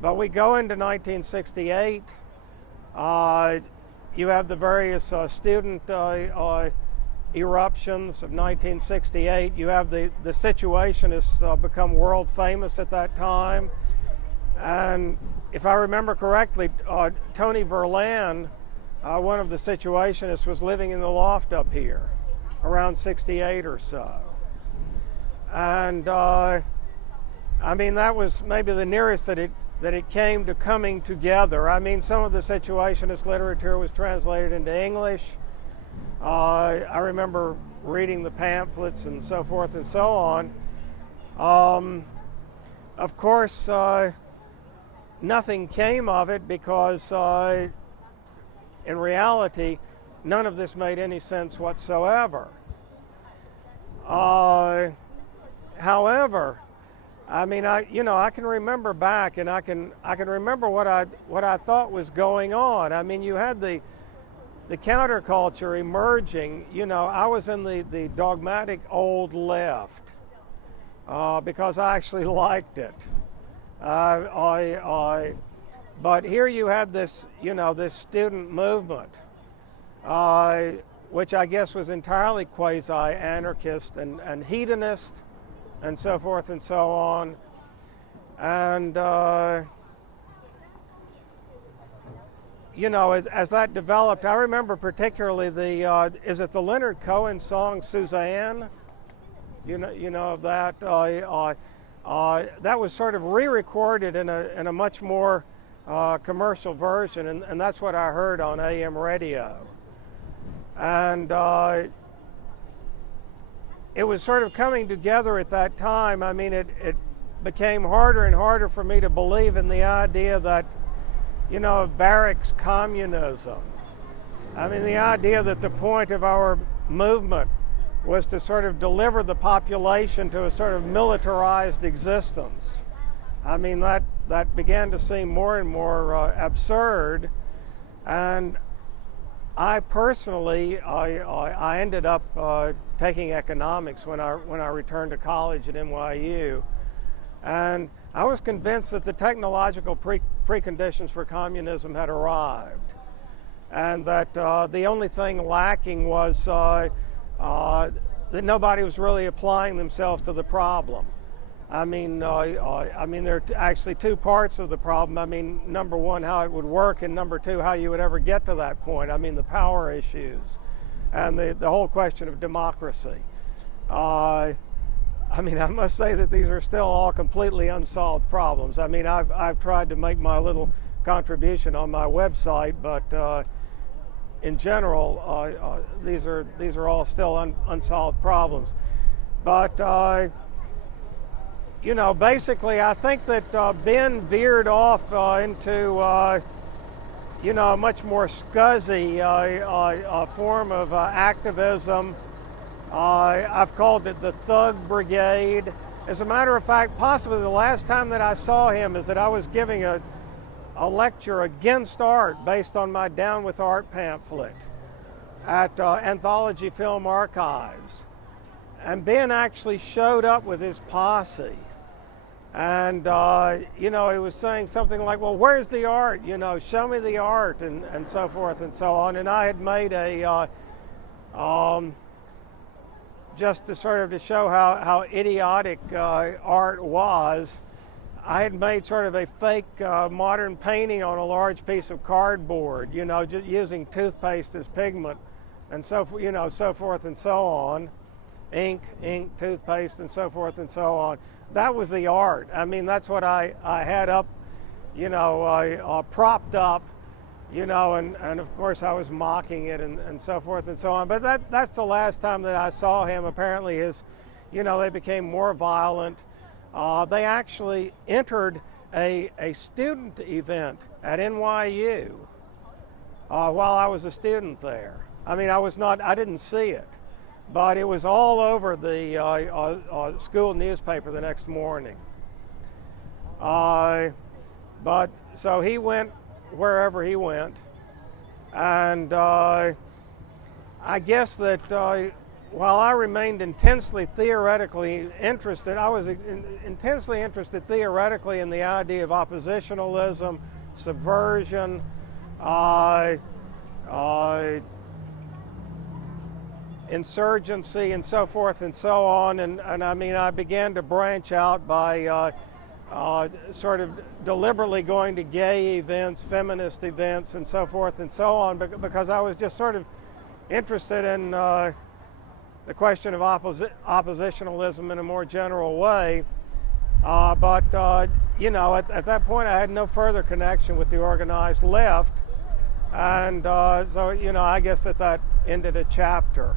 But we go into 1968. You have the various student eruptions of 1968. You have the situation has become world famous at that time. And if I remember correctly, Tony Verlan, one of the situationists, was living in the Loft up here around 68 or so. And I mean, that was maybe the nearest that it came to coming together. I mean, some of the situationist literature was translated into English. I remember reading the pamphlets and so forth and so on. Of course, nothing came of it because in reality, none of this made any sense whatsoever. However, I mean, I can remember back, and I can remember what I thought was going on. I mean, you had the counterculture emerging. You know, I was in the dogmatic old left because I actually liked it. But here you had this, this student movement, which I guess was entirely quasi-anarchist and hedonist, and so forth and so on. And, as that developed, I remember particularly is it the Leonard Cohen song, Suzanne? You know of that? That was sort of re-recorded in a much more commercial version, and that's what I heard on AM radio. And it was sort of coming together at that time. I mean, it became harder and harder for me to believe in the idea that, of barracks communism. I mean, the idea that the point of our movement was to sort of deliver the population to a sort of militarized existence. I mean, that began to seem more and more absurd. And I personally, I ended up taking economics when I returned to college at NYU, and I was convinced that the technological preconditions for communism had arrived, and that the only thing lacking was that nobody was really applying themselves to the problem. I mean, there are actually two parts of the problem. I mean, number one, how it would work, and number two, how you would ever get to that point. I mean, the power issues and the whole question of democracy. I must say that these are still all completely unsolved problems. I mean, I've tried to make my little contribution on my website, but in general, these are all still unsolved problems. But basically, I think that Ben veered off into, a much more scuzzy form of activism. I've called it the Thug Brigade. As a matter of fact, possibly the last time that I saw him is that I was giving a lecture against art based on my Down with Art pamphlet at Anthology Film Archives. And Ben actually showed up with his posse. And, he was saying something like, well, where's the art? Show me the art, and so forth and so on. And I had made just to sort of to show how idiotic art was, I had made sort of a fake modern painting on a large piece of cardboard, just using toothpaste as pigment, and so forth and so on. Ink, toothpaste, and so forth and so on. That was the art. I mean, that's what I had up, propped up, and of course I was mocking it and so forth and so on. But that's the last time that I saw him. Apparently they became more violent. They actually entered a student event at NYU while I was a student there. I mean, I didn't see it. But it was all over the school newspaper the next morning. But so he went wherever he went, and I guess that while I remained intensely theoretically interested, I was intensely interested theoretically in the idea of oppositionalism, subversion, insurgency, and so forth and so on. And I mean, I began to branch out by sort of deliberately going to gay events, feminist events, and so forth and so on, because I was just sort of interested in the question of oppositionalism in a more general way. But you know, at that point, I had no further connection with the organized left, and so you know, I guess that ended a chapter.